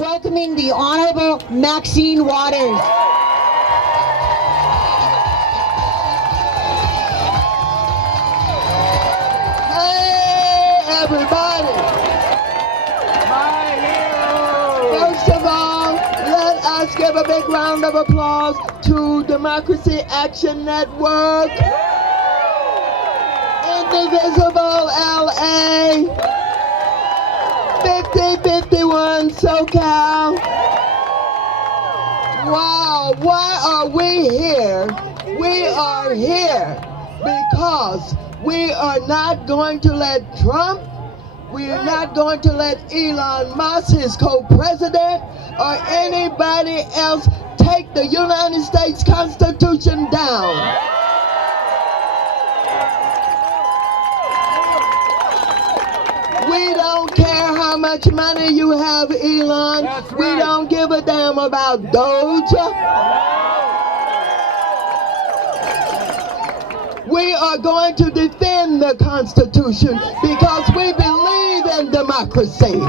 welcoming the Honorable Maxine Waters. Hey, everybody! First of all, let us give a big round of applause to Democracy Action Network, Indivisible LA, 5051 SoCal. Wow, why are we here? We are here because we are not going to let Trump, we are not going to let Elon Musk, his co-president, or anybody else take the United States Constitution down. We don't care how much money you have, Elon. That's right. We don't give a damn about DOGE. We are going to defend the Constitution because we believe in democracy.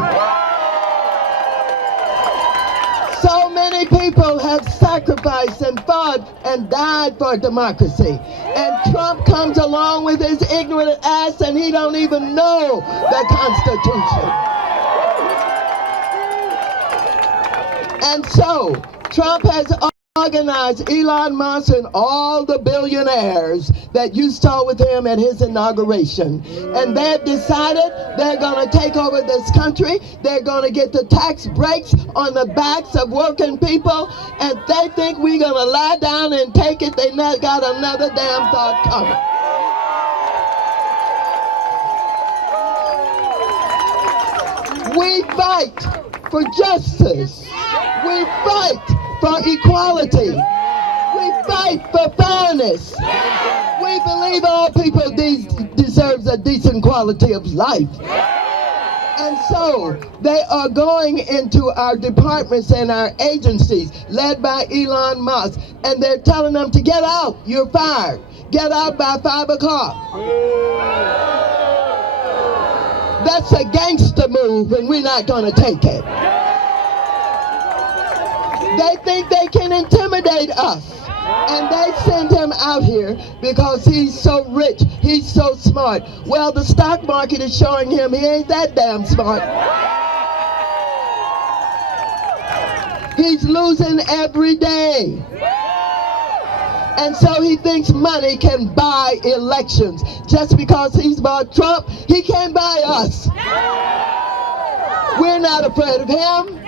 So many people have sacrificed and fought and died for democracy. And Trump comes along with his ignorant ass and he don't even know the Constitution. And so, Trump has organized Elon Musk and all the billionaires that you saw with him at his inauguration. And they've decided they're going to take over this country. They're going to get the tax breaks on the backs of working people. And they think we're going to lie down and take it. They not got another damn thought coming. We fight for justice. We fight for equality. We fight for fairness. We believe all people deserve a decent quality of life. And so they are going into our departments and our agencies led by Elon Musk, and they're telling them to get out, you're fired. Get out by 5 o'clock. That's a gangster move and we're not going to take it. They think they can intimidate us. And they send him out here because he's so rich, he's so smart. Well, the stock market is showing him he ain't that damn smart. He's losing every day. And so he thinks money can buy elections. Just because he's bought Trump, he can't buy us. We're not afraid of him.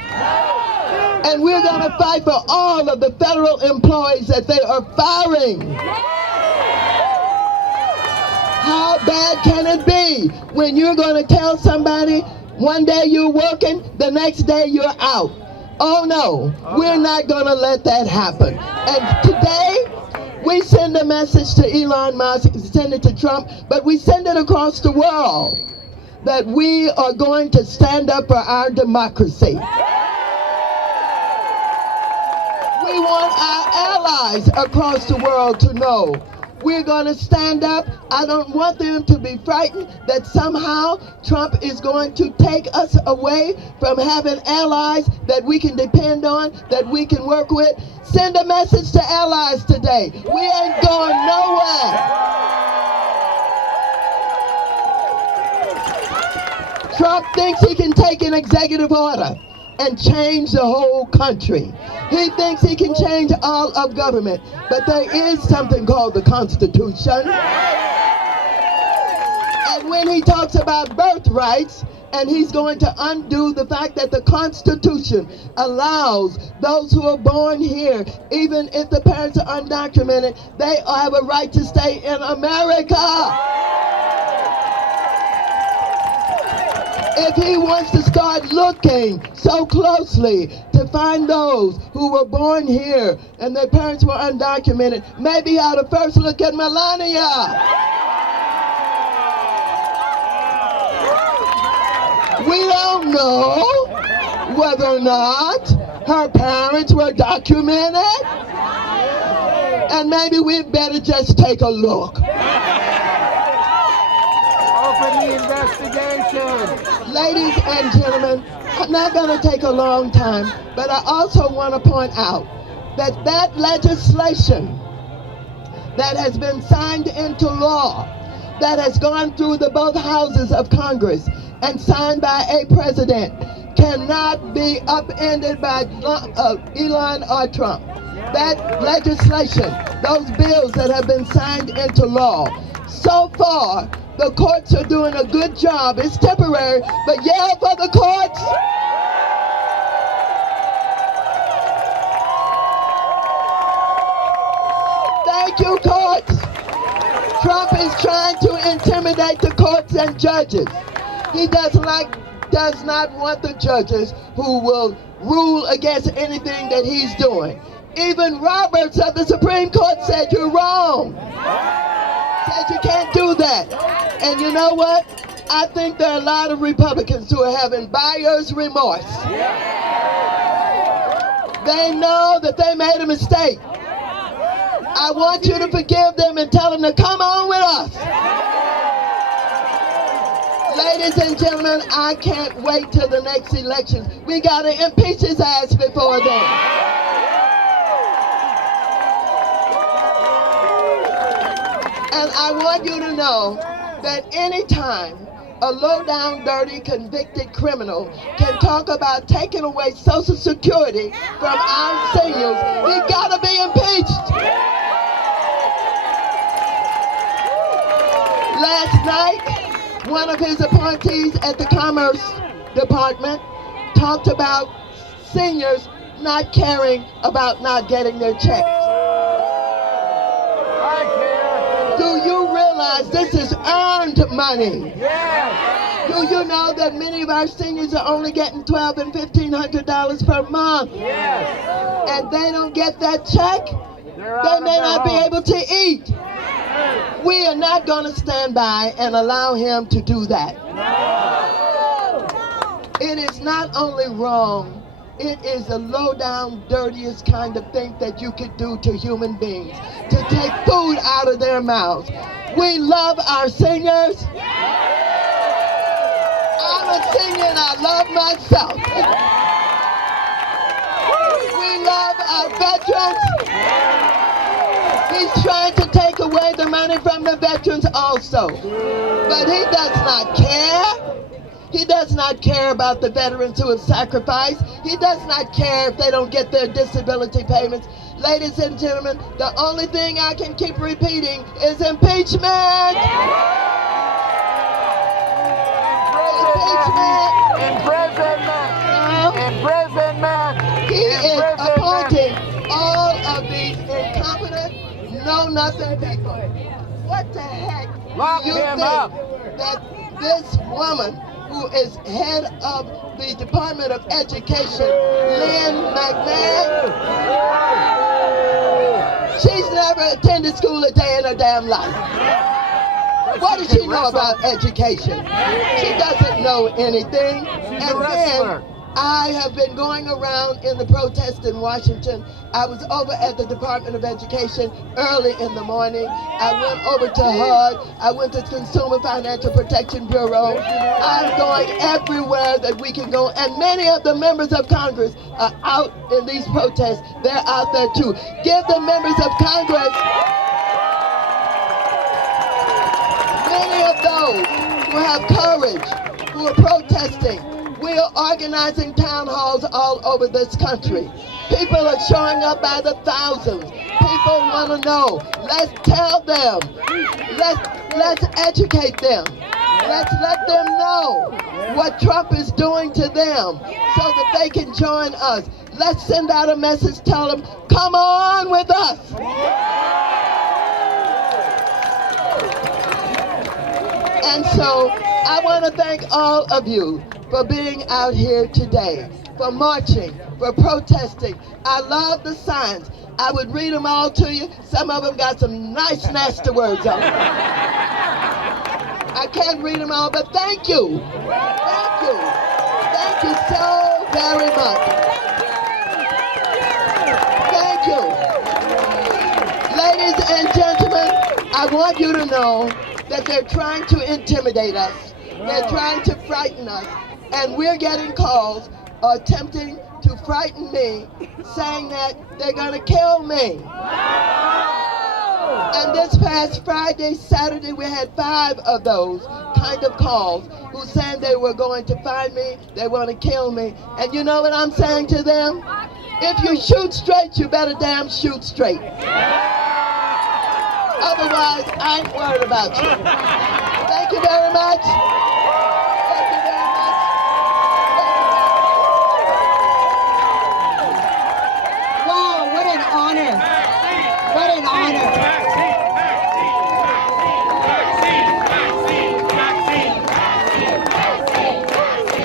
And we're going to fight for all of the federal employees that they are firing. How bad can it be when you're going to tell somebody one day you're working, the next day you're out? Oh no, we're not going to let that happen. And today, we send a message to Elon Musk, send it to Trump, but we send it across the world that we are going to stand up for our democracy. We want our allies across the world to know we're going to stand up. I don't want them to be frightened that somehow Trump is going to take us away from having allies that we can depend on, that we can work with. Send a message to allies today. We ain't going nowhere. Trump thinks he can take an executive order and change the whole country. He thinks he can change all of government, but there is something called the Constitution. And when he talks about birthrights, and he's going to undo the fact that the Constitution allows those who are born here, even if the parents are undocumented, they have a right to stay in America. If he wants to start looking so closely to find those who were born here and their parents were undocumented, maybe he ought to first look at Melania. We don't know whether or not her parents were documented, and maybe we'd better just take a look. open the investigation. Ladies and gentlemen, I'm not going to take a long time, but I also want to point out that that legislation that has been signed into law, that has gone through the both houses of Congress and signed by a president, cannot be upended by Elon or Trump. That legislation, those bills that have been signed into law, so far, the courts are doing a good job. It's temporary, but yell for the courts. Thank you, courts. Trump is trying to intimidate the courts and judges. He does not want the judges who will rule against anything that he's doing. Even Roberts of the Supreme Court said you're wrong. Said you can't do that. And you know what? I think there are a lot of Republicans who are having buyer's remorse. They know that they made a mistake. I want you to forgive them and tell them to come on with us. Ladies and gentlemen, I can't wait till the next election. We got to impeach his ass before then. And I want you to know that anytime a low-down, dirty, convicted criminal can talk about taking away Social Security from our seniors, he gotta be impeached. Last night, one of his appointees at the Commerce Department talked about seniors not caring about not getting their checks. Do you realize this is earned money? Yes. Do you know that many of our seniors are only getting $1,200 and $1,500 per month? Yes. And they don't get that check? They may not be able to eat. We are not going to stand by and allow him to do that. It is not only wrong, it is the low-down, dirtiest kind of thing that you could do to human beings, to take food out of their mouths. We love our seniors. I'm a senior and I love myself. We love our veterans. He's trying to take away the money from the veterans also. But he does not care. He does not care about the veterans who have sacrificed. He does not care if they don't get their disability payments. Ladies and gentlemen, the only thing I can keep repeating is impeachment! Impeachment! Imprisonment! Imprisonment! He is appointing all of these incompetent, know-nothing people. What the heck Lock do you him think up. that this woman, who is head of the Department of Education, Lynn McMahon, she's never attended school a day in her damn life. What does she know about education? She doesn't know anything. And then I have been going around in the protest in Washington. I was over at the Department of Education early in the morning. I went over to HUD. I went to Consumer Financial Protection Bureau. I'm going everywhere that we can go. And many of the members of Congress are out in these protests. They're out there too. Give the members of Congress, many of those who have courage, who are protesting. We are organizing town halls all over this country. People are showing up by the thousands. People want to know. Let's tell them. Let's educate them. Let's let them know what Trump is doing to them so that they can join us. Let's send out a message, tell them, come on with us. And so I want to thank all of you for being out here today, for marching, for protesting. I love the signs. I would read them all to you. Some of them got some nice, nasty words on them. I can't read them all, but thank you. Thank you. Thank you so very much. Thank you. Ladies and gentlemen, I want you to know that they're trying to intimidate us. They're trying to frighten us. And we're getting calls attempting to frighten me, saying that they're going to kill me. And this past Friday, Saturday, we had 5 of those kind of calls who saying they were going to find me, they want to kill me. And you know what I'm saying to them? If you shoot straight, you better damn shoot straight. Otherwise, I ain't worried about you. Thank you very much. Thank you very much. Wow, what an honor. What an honor.